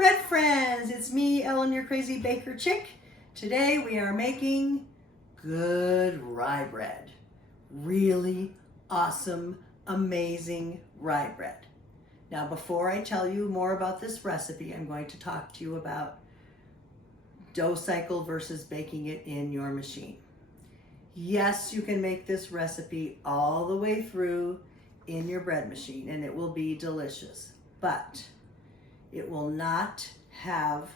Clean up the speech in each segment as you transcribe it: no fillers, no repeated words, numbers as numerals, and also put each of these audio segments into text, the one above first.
bread friends, it's me, Ellen, your crazy baker chick. Today we are making good rye bread. Really awesome, amazing rye bread. Now before I tell you more about this recipe, I'm going to talk to you about dough cycle versus baking it in your machine. Yes, you can make this recipe all the way through in your bread machine and it will be delicious, but it will not have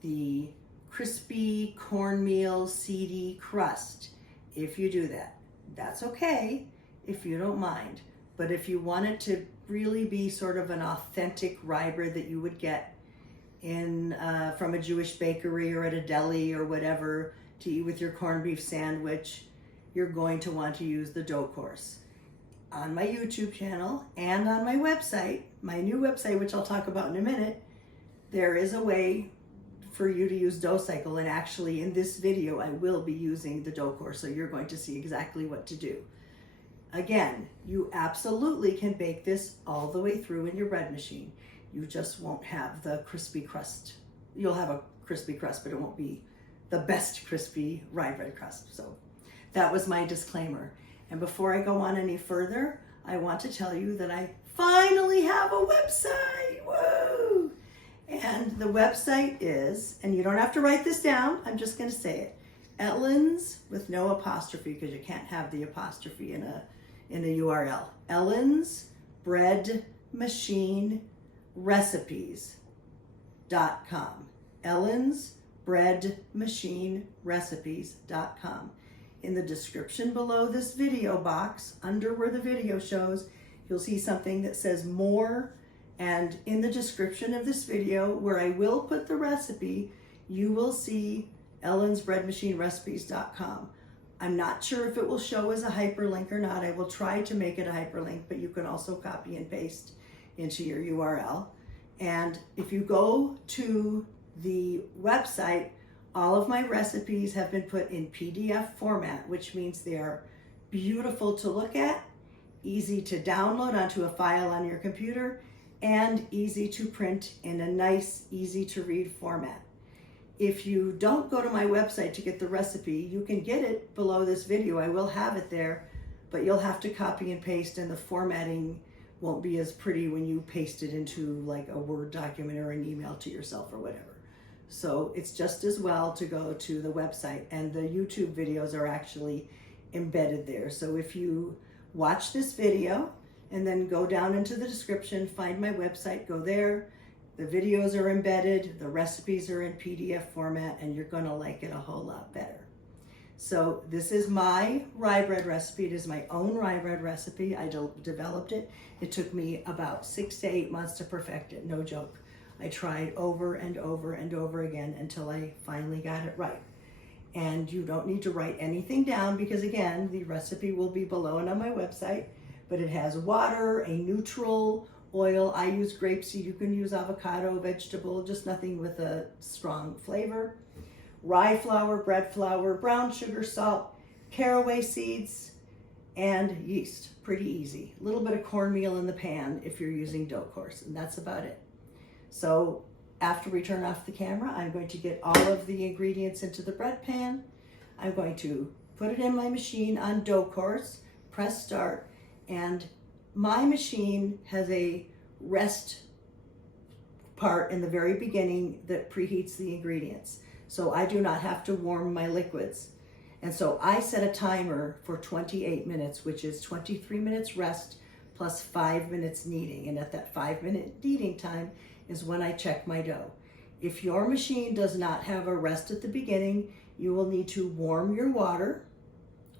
the crispy cornmeal seedy crust. If you do that, that's okay if you don't mind. But if you want it to really be sort of an authentic rye bread that you would get in from a Jewish bakery or at a deli or whatever to eat with your corned beef sandwich, you're going to want to use the dough course. On my YouTube channel and on my website, my new website, which I'll talk about in a minute, there is a way for you to use dough cycle, and actually in this video I will be using the dough course, so you're going to see exactly what to do. Again, you absolutely can bake this all the way through in your bread machine. You just won't have the crispy crust. You'll have a crispy crust, but it won't be the best crispy rye bread crust. So that was my disclaimer. And before I go on any further, I want to tell you that I finally have a website. Woo! And the website is, and you don't have to write this down, I'm just going to say it, Ellen's, with no apostrophe because you can't have the apostrophe in a URL. Ellen's Bread-Machine Recipes.com. Ellen's Bread-Machine Recipes.com. In the description below this video box, under where the video shows, you'll see something that says more, and in the description of this video, where I will put the recipe, you will see Ellen's Bread-Machine Recipes.com. I'm not sure if it will show as a hyperlink or not. I will try to make it a hyperlink, but you can also copy and paste into your URL. And if you go to the website, all of my recipes have been put in PDF format, which means they are beautiful to look at, easy to download onto a file on your computer, and easy to print in a nice, easy to read format. If you don't go to my website to get the recipe, you can get it below this video. I will have it there, but you'll have to copy and paste, and the formatting won't be as pretty when you paste it into like a Word document or an email to yourself or whatever. So it's just as well to go to the website, and the YouTube videos are actually embedded there. So if you watch this video and then go down into the description, find my website, go there. The videos are embedded, the recipes are in PDF format, and you're gonna like it a whole lot better. So this is my rye bread recipe. It is my own rye bread recipe. I developed it. It took me about 6 to 8 months to perfect it, no joke. I tried over and over and over again until I finally got it right. And you don't need to write anything down because, again, the recipe will be below and on my website, but it has water, a neutral oil. I use grapeseed. You can use avocado, vegetable, just nothing with a strong flavor. Rye flour, bread flour, brown sugar, salt, caraway seeds, and yeast. Pretty easy. A little bit of cornmeal in the pan if you're using dough course, and that's about it. So after we turn off the camera, I'm going to get all of the ingredients into the bread pan. I'm going to put it in my machine on dough course, press start, and my machine has a rest part in the very beginning that preheats the ingredients. So I do not have to warm my liquids. And so I set a timer for 28 minutes, which is 23 minutes rest plus 5 minutes kneading. And at that 5-minute kneading time is when I check my dough. If your machine does not have a rest at the beginning, you will need to warm your water,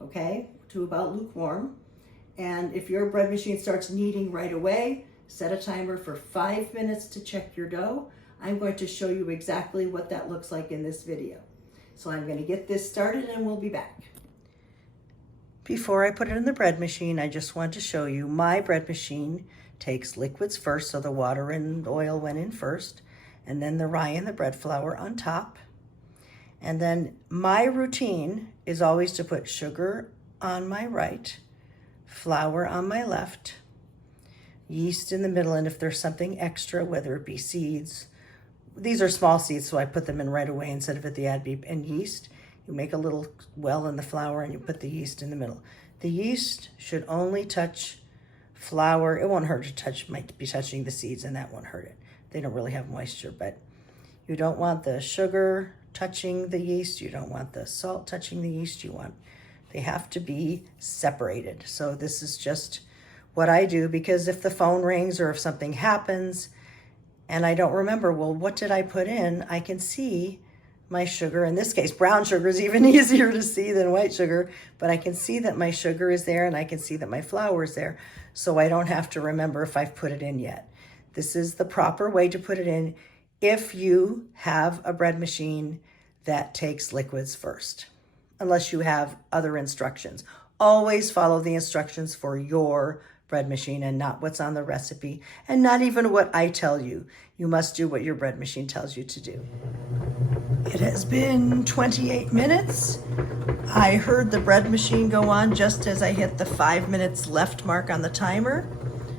okay, to about lukewarm. And if your bread machine starts kneading right away, set a timer for 5 minutes to check your dough. I'm going to show you exactly what that looks like in this video. So I'm going to get this started and we'll be back. Before I put it in the bread machine, I just want to show you my bread machine takes liquids first, so the water and oil went in first, and then the rye and the bread flour on top. And then my routine is always to put sugar on my right, flour on my left, yeast in the middle, and if there's something extra, whether it be seeds, these are small seeds, so I put them in right away instead of at the ad beep. And yeast, you make a little well in the flour and you put the yeast in the middle. The yeast should only touch flour. It won't hurt to touch, might be touching the seeds, and that won't hurt it. They don't really have moisture, but you don't want the sugar touching the yeast. You don't want the salt touching the yeast. They have to be separated. So this is just what I do, because if the phone rings or if something happens and I don't remember, well, what did I put in? I can see my sugar. In this case, brown sugar is even easier to see than white sugar, but I can see that my sugar is there and I can see that my flour is there. So I don't have to remember if I've put it in yet. This is the proper way to put it in if you have a bread machine that takes liquids first, unless you have other instructions. Always follow the instructions for your bread machine and not what's on the recipe, and not even what I tell you. You must do what your bread machine tells you to do. It has been 28 minutes. I heard the bread machine go on just as I hit the 5 minutes left mark on the timer.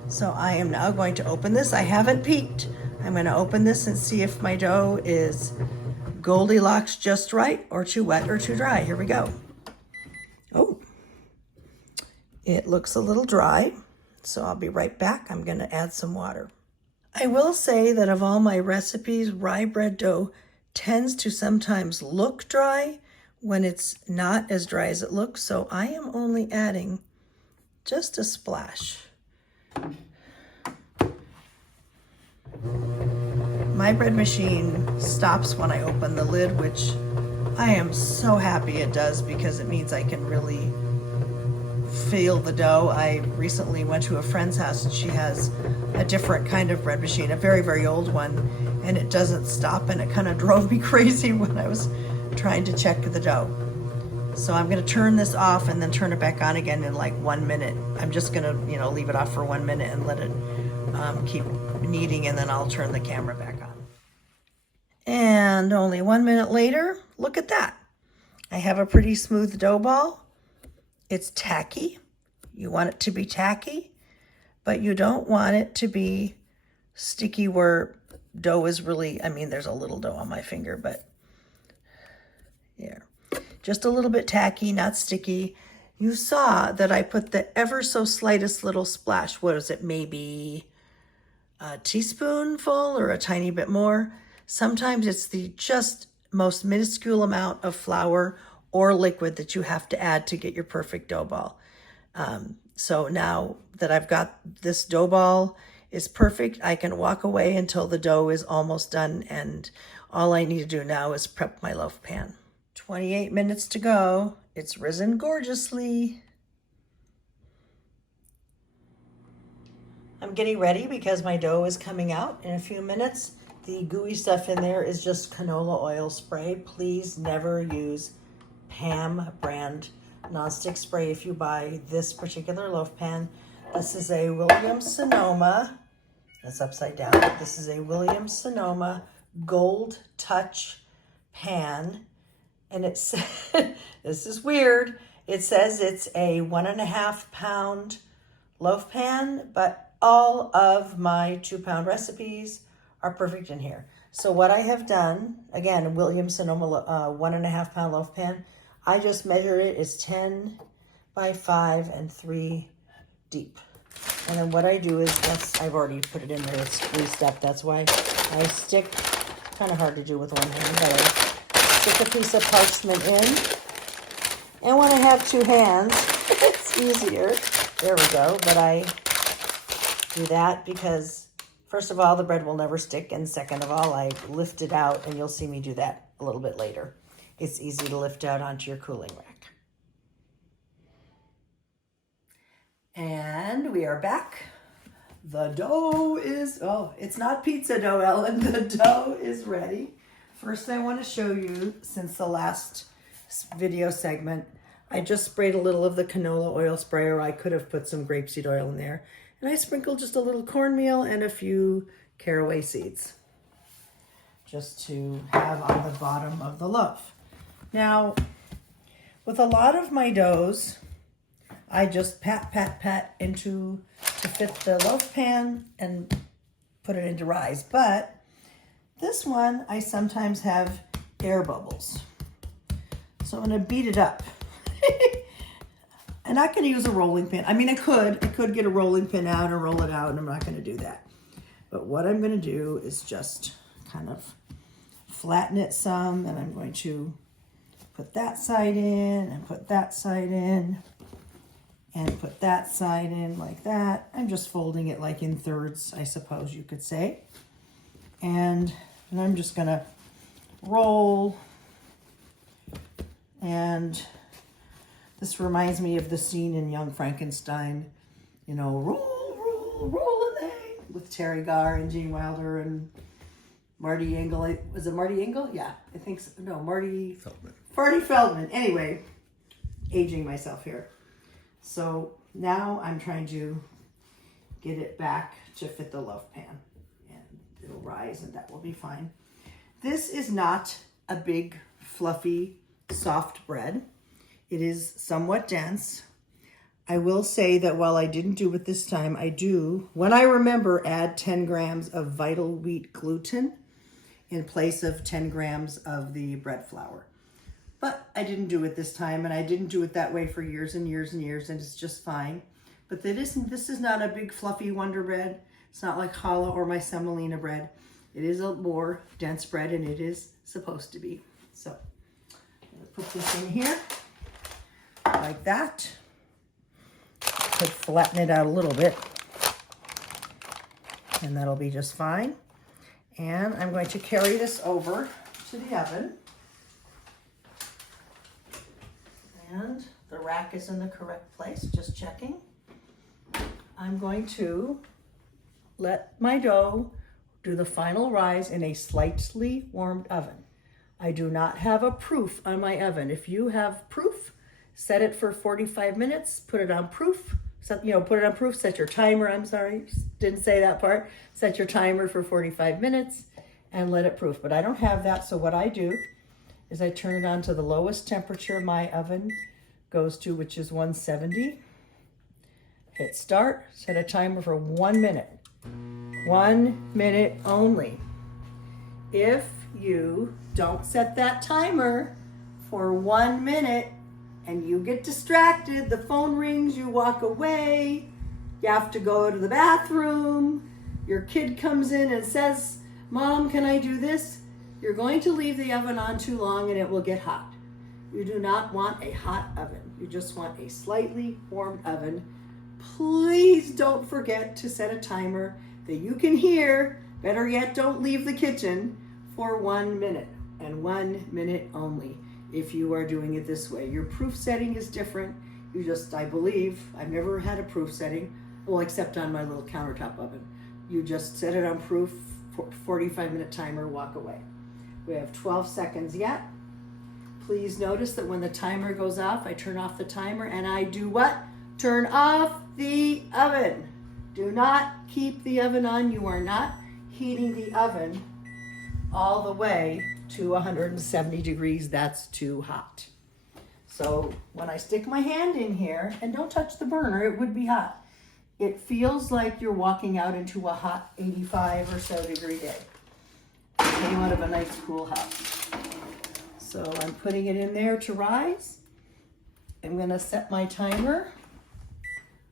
So I am now going to open this. I haven't peeked. I'm going to open this and see if my dough is Goldilocks just right, or too wet or too dry. Here we go. Oh, it looks a little dry, so I'll be right back. I'm going to add some water. I will say that of all my recipes, rye bread dough tends to sometimes look dry when it's not as dry as it looks, so I am only adding just a splash. My bread machine stops when I open the lid, which I am so happy it does, because it means I can really feel the dough. I recently went to a friend's house and she has a different kind of bread machine, a very, very old one, and it doesn't stop, and it kind of drove me crazy when I was trying to check the dough. So I'm going to turn this off and then turn it back on again in like 1 minute. I'm just going to, leave it off for 1 minute and let it keep kneading, and then I'll turn the camera back on. And only 1 minute later, look at that. I have a pretty smooth dough ball. It's tacky. You want it to be tacky, but you don't want it to be sticky where dough is really, there's a little dough on my finger, but yeah, just a little bit tacky, not sticky. You saw that I put the ever so slightest little splash. What is it? Maybe a teaspoonful or a tiny bit more. Sometimes it's the just most minuscule amount of flour or liquid that you have to add to get your perfect dough ball. So now that I've got this dough ball is perfect, I can walk away until the dough is almost done, and all I need to do now is prep my loaf pan. 28 minutes to go. It's risen gorgeously. I'm getting ready because my dough is coming out in a few minutes. The gooey stuff in there is just canola oil spray. Please never use Pam brand nonstick spray if you buy this particular loaf pan. This is a Williams-Sonoma. That's upside down. This is a Williams-Sonoma Gold Touch pan. And it's, this is weird. It says it's a 1.5 pound loaf pan, but all of my 2 pound recipes are perfect in here. So what I have done, again, Williams-Sonoma 1.5 pound loaf pan, I just measured it. It's 10 by 5 and 3 deep. And then what I do is, I've already put it in there, it's greased up. That's why I stick, kind of hard to do with one hand, but I stick a piece of parchment in. And when I have 2 hands, it's easier. There we go. But I do that because, first of all, the bread will never stick. And second of all, I lift it out, and you'll see me do that a little bit later. It's easy to lift out onto your cooling rack. And we are back. The dough is, it's not pizza dough, Ellen. The dough is ready. First, I want to show you, since the last video segment, I just sprayed a little of the canola oil sprayer. I could have put some grapeseed oil in there. And I sprinkled just a little cornmeal and a few caraway seeds, just to have on the bottom of the loaf. Now, with a lot of my doughs, I just pat to fit the loaf pan and put it into rise. But This one, I sometimes have air bubbles. So I'm gonna beat it up. I'm not gonna use a rolling pin. I mean, I could get a rolling pin out and roll it out, and I'm not gonna do that. But what I'm gonna do is just kind of flatten it some, and I'm going to put that side in and put that side in and put that side in like that. I'm just folding it like in thirds, I suppose you could say. And I'm just gonna roll. And this reminds me of the scene in Young Frankenstein, you know, roll, roll away, with Terry Garr and Gene Wilder and Marty Engel. Was it Marty Engel? Yeah, I think so. No, Marty Feldman. Marty Feldman. Anyway, aging myself here. So now I'm trying to get it back to fit the loaf pan, and it'll rise and that will be fine. This is not a big, fluffy, soft bread. It is somewhat dense. I will say that while I didn't do it this time, I do, when I remember, add 10 grams of vital wheat gluten in place of 10 grams of the bread flour. But I didn't do it this time, and I didn't do it that way for years and years and years, and it's just fine. But this is not a big fluffy Wonder Bread. It's not like challah or my semolina bread. It is a more dense bread, and it is supposed to be. So I'm gonna put this in here like that. Could flatten it out a little bit, and that'll be just fine. And I'm going to carry this over to the oven. And the rack is in the correct place, just checking. I'm going to let my dough do the final rise in a slightly warmed oven. I do not have a proof on my oven. If you have proof, set it for 45 minutes, put it on proof. So, put it on proof, set your timer, I'm sorry, didn't say that part. Set your timer for 45 minutes and let it proof. But I don't have that, so what I do is I turn it on to the lowest temperature my oven goes to, which is 170. Hit start, set a timer for 1 minute. 1 minute only. If you don't set that timer for 1 minute and you get distracted, the phone rings, you walk away, you have to go to the bathroom, your kid comes in and says, "Mom, can I do this?" You're going to leave the oven on too long and it will get hot. You do not want a hot oven. You just want a slightly warmed oven. Please don't forget to set a timer that you can hear. Better yet, don't leave the kitchen for 1 minute, and 1 minute only if you are doing it this way. Your proof setting is different. You just, I believe, I've never had a proof setting, well, except on my little countertop oven. You just set it on proof, 45-minute timer, walk away. We have 12 seconds yet. Please notice that when the timer goes off, I turn off the timer and I do what? Turn off the oven. Do not keep the oven on. You are not heating the oven all the way to 170 degrees. That's too hot. So when I stick my hand in here, and don't touch the burner, it would be hot. It feels like you're walking out into a hot 85 or so degree day. Came out of a nice cool house. So I'm putting it in there to rise. I'm gonna set my timer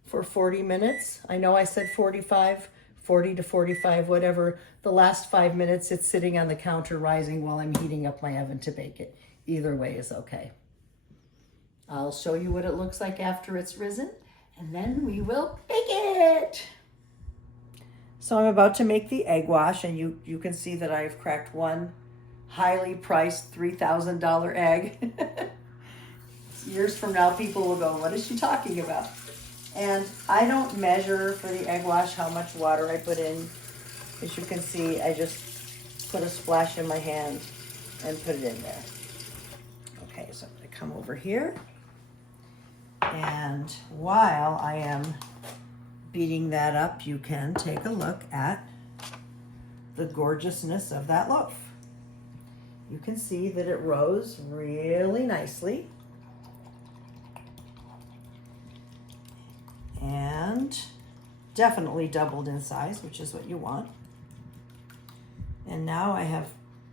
for 40 minutes. I know I said 45, 40 to 45, whatever. The last 5 minutes, it's sitting on the counter rising while I'm heating up my oven to bake it. Either way is okay. I'll show you what it looks like after it's risen, and then we will bake it. So I'm about to make the egg wash, and you can see that I've cracked one highly priced $3,000 egg. Years from now, people will go, what is she talking about? And I don't measure for the egg wash how much water I put in. As you can see, I just put a splash in my hand and put it in there. Okay, so I'm gonna come over here. And while I am beating that up, you can take a look at the gorgeousness of that loaf. You can see that it rose really nicely. And definitely doubled in size, which is what you want. And now I have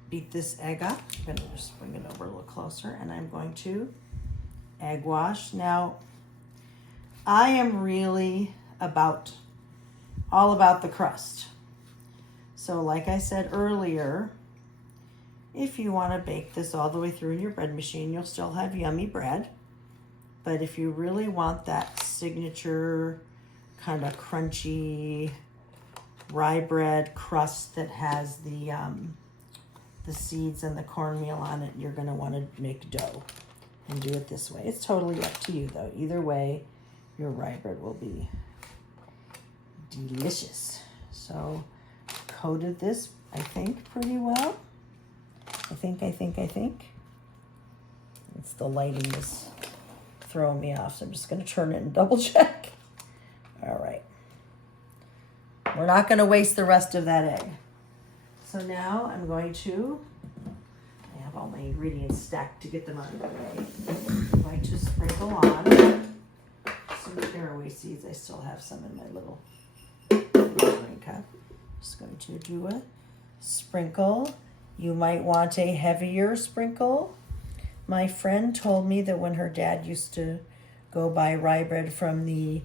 beat this egg up. I'm gonna just bring it over a little closer, and I'm going to egg wash. Now, I am really all about the crust. So like I said earlier, if you want to bake this all the way through in your bread machine, you'll still have yummy bread. But if you really want that signature kind of crunchy rye bread crust that has the seeds and the cornmeal on it, you're going to want to make dough and do it this way. It's totally up to you though. Either way, your rye bread will be delicious. So coated this, I think, pretty well. I think. It's the lighting is throwing me off, so I'm just going to turn it and double check. All right. We're not going to waste the rest of that egg. So now I have all my ingredients stacked to get them out of the way. I'm going to sprinkle on some caraway seeds. I still have some in my little measuring cup. Just going to do a sprinkle. You might want a heavier sprinkle. My friend told me that when her dad used to go buy rye bread from the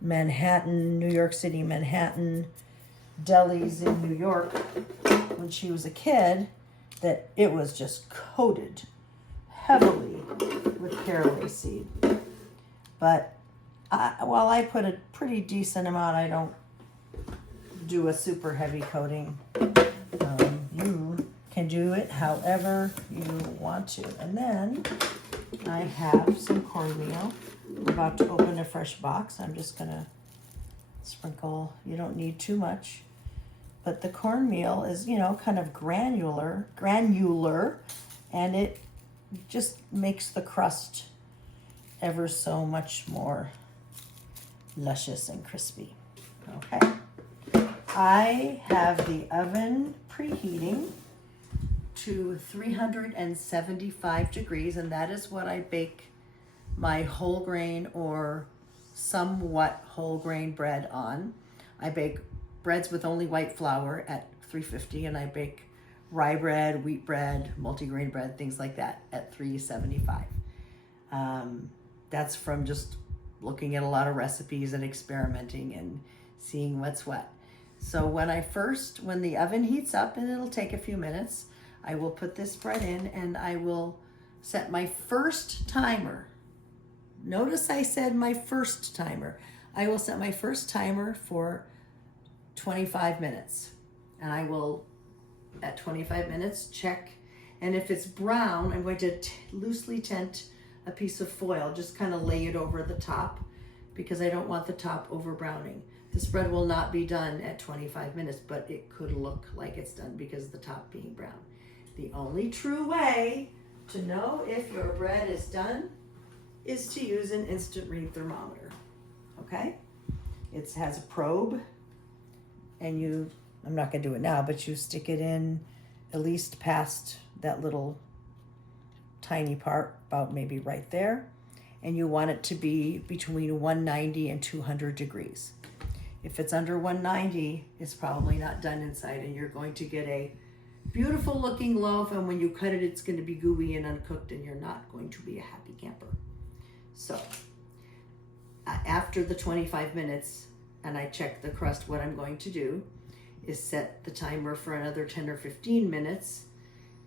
New York City Manhattan delis in New York when she was a kid, that it was just coated heavily with caraway seed. But while I put a pretty decent amount, I don't do a super heavy coating. You can do it however you want to. And then I have some cornmeal. I'm about to open a fresh box. I'm just gonna sprinkle. You don't need too much, but the cornmeal is, kind of granular, and it just makes the crust ever so much more luscious and crispy. Okay. I have the oven preheating to 375 degrees, and that is what I bake my whole grain or somewhat whole grain bread on. I bake breads with only white flour at 350, and I bake rye bread, wheat bread, multigrain bread, things like that at 375. That's from just looking at a lot of recipes and experimenting and seeing what's what. So when the oven heats up, and it'll take a few minutes, I will put this bread in and I will set my first timer. Notice I said my first timer. I will set my first timer for 25 minutes. And I will, at 25 minutes, check. And if it's brown, I'm going to loosely tint a piece of foil, just kind of lay it over the top, because I don't want the top over browning. This bread will not be done at 25 minutes, but it could look like it's done because of the top being brown. The only true way to know if your bread is done is to use an instant read thermometer, okay? It has a probe, and I'm not gonna do it now, but you stick it in at least past that little tiny part, about maybe right there, and you want it to be between 190 and 200 degrees. If it's under 190, it's probably not done inside, and you're going to get a beautiful looking loaf, and when you cut it, it's going to be gooey and uncooked, and you're not going to be a happy camper. So after the 25 minutes, and I check the crust, what I'm going to do is set the timer for another 10 or 15 minutes,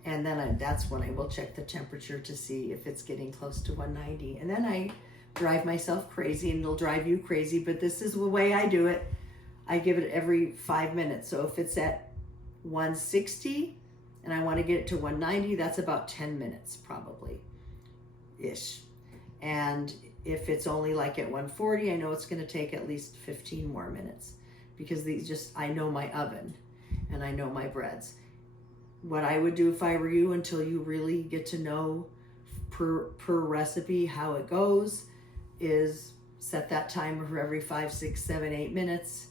and then that's when I will check the temperature to see if it's getting close to 190. And then I drive myself crazy, and it'll drive you crazy, but this is the way I do it. I give it every 5 minutes. So if it's at 160 and I want to get it to 190, that's about 10 minutes probably ish. And if it's only like at 140, I know it's going to take at least 15 more minutes, because I know my oven and I know my breads. What I would do if I were you, until you really get to know per recipe how it goes, is set that timer for every 5, 6, 7, 8 minutes.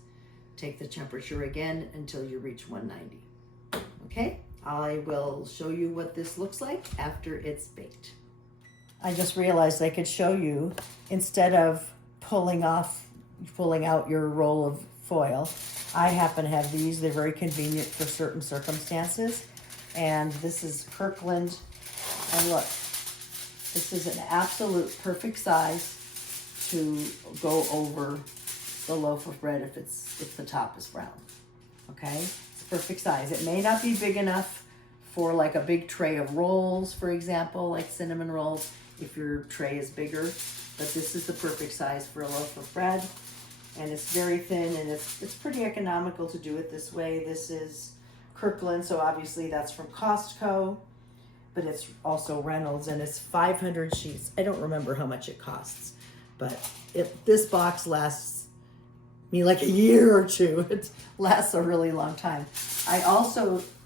Take the temperature again until you reach 190. Okay, I will show you what this looks like after it's baked. I just realized I could show you, instead of pulling out your roll of foil. I happen to have these. They're very convenient for certain circumstances. And this is Kirkland. And look, this is an absolute perfect size to go over the loaf of bread if the top is brown. Okay, it's perfect size. It may not be big enough for like a big tray of rolls, for example, like cinnamon rolls, if your tray is bigger. But this is the perfect size for a loaf of bread. And it's very thin, and it's pretty economical to do it this way. This is Kirkland, so obviously that's from Costco, but it's also Reynolds, and it's 500 sheets. I don't remember how much it costs, but this box lasts me like a year or two. It lasts a really long time.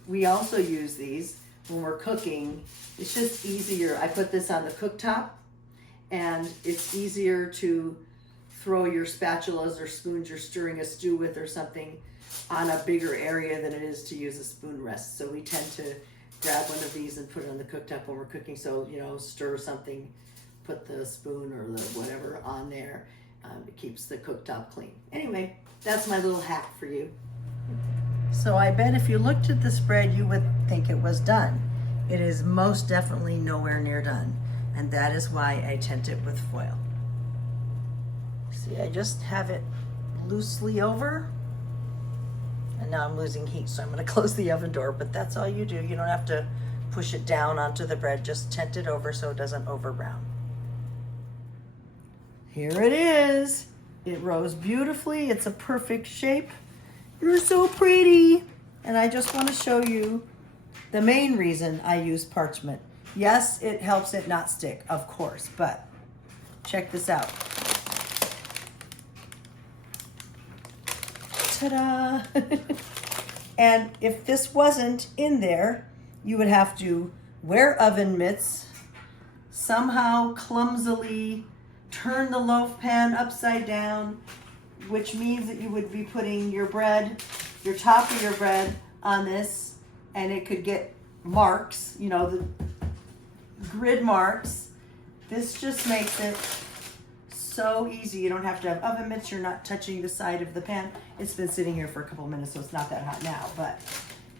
We also use these when we're cooking. It's just easier. I put this on the cooktop, and it's easier to throw your spatulas or spoons you're stirring a stew with or something on a bigger area than it is to use a spoon rest. So we tend to grab one of these and put it on the cooktop when we're cooking. So, stir something, put the spoon or the whatever on there. It keeps the cooktop clean. Anyway, that's my little hack for you. So I bet if you looked at the spread, you would think it was done. It is most definitely nowhere near done. And that is why I tent it with foil. See, I just have it loosely over, and now I'm losing heat, so I'm going to close the oven door, but that's all you do. You don't have to push it down onto the bread, just tent it over so it doesn't over brown. Here it is. It rose beautifully. It's a perfect shape. You're so pretty. And I just want to show you the main reason I use parchment. Yes, it helps it not stick, of course, but check this out. Ta-da! And if this wasn't in there, you would have to wear oven mitts, somehow clumsily turn the loaf pan upside down, which means that you would be putting your bread, your top of your bread on this, and it could get marks, the grid marks. This just makes it so easy. You don't have to have oven mitts. You're not touching the side of the pan. It's been sitting here for a couple of minutes, so it's not that hot now.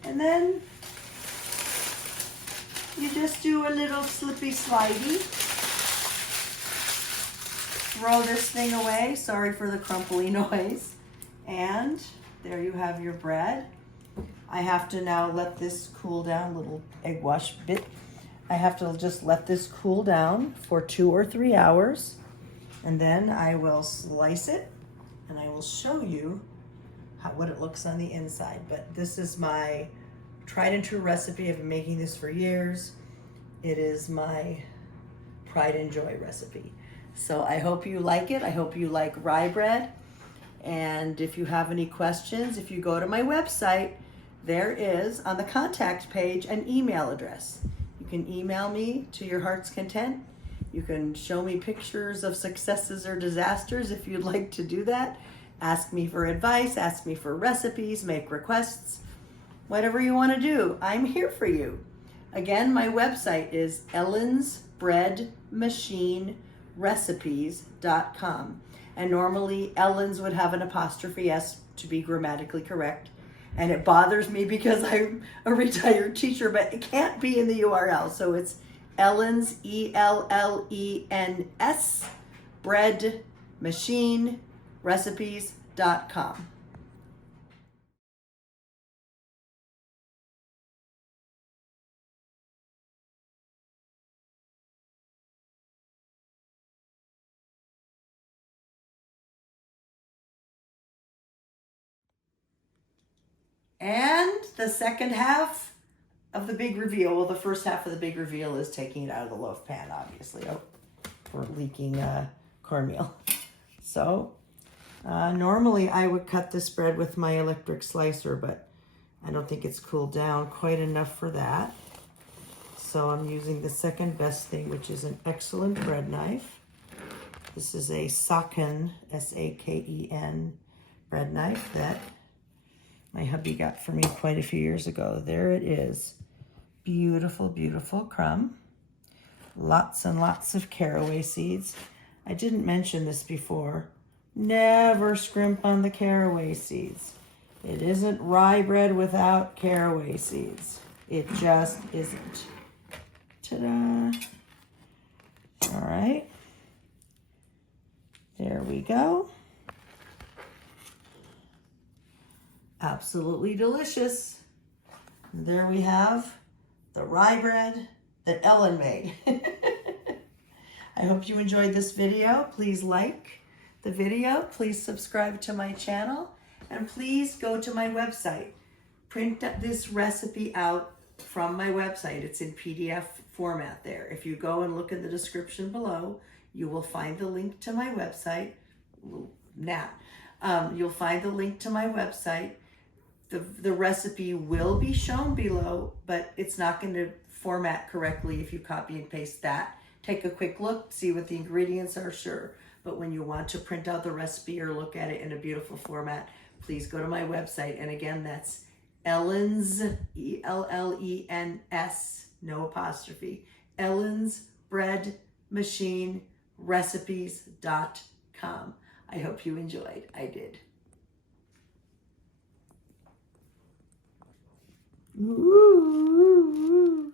And then you just do a little slippy slidey. Throw this thing away. Sorry for the crumply noise. And there you have your bread. I have to now let this cool down, little egg wash bit. I have to just let this cool down for 2 or 3 hours. And then I will slice it, and I will show you what it looks on the inside. But this is my tried and true recipe. I've been making this for years. It is my pride and joy recipe. So I hope you like it. I hope you like rye bread. And if you have any questions, if you go to my website, there is on the contact page an email address. You can email me to your heart's content. You can show me pictures of successes or disasters if you'd like to do that. Ask me for advice, ask me for recipes, make requests, whatever you want to do. I'm here for you. Again, my website is ellensbreadmachinerecipes.com. And normally Ellen's would have an apostrophe S to be grammatically correct. And it bothers me because I'm a retired teacher, but it can't be in the URL. So it's Ellen's, ELLENS, breadmachinerecipes.com. And the second half of the big reveal, well, the first half of the big reveal is taking it out of the loaf pan, obviously. Oh, we're leaking cornmeal. So normally I would cut this bread with my electric slicer, but I don't think it's cooled down quite enough for that. So I'm using the second best thing, which is an excellent bread knife. This is a Saken, S-A-K-E-N bread knife that my hubby got for me quite a few years ago. There it is. Beautiful, beautiful crumb. Lots and lots of caraway seeds. I didn't mention this before, Never scrimp on the caraway seeds. It isn't rye bread without caraway seeds. It just isn't. Ta-da! All right. There we go. Absolutely delicious. There we have the rye bread that Ellen made. I hope you enjoyed this video. Please like the video. Please subscribe to my channel. And please go to my website. Print this recipe out from my website. It's in PDF format there. If you go and look in the description below, you will find the link to my website. You'll find the link to my website. The recipe will be shown below, but it's not going to format correctly if you copy and paste that. Take a quick look, see what the ingredients are, sure. But when you want to print out the recipe or look at it in a beautiful format, please go to my website. And again, that's Ellen's, E-L-L-E-N-S, no apostrophe, Ellen's Bread Machine Recipes.com. I hope you enjoyed. I did. Ooh.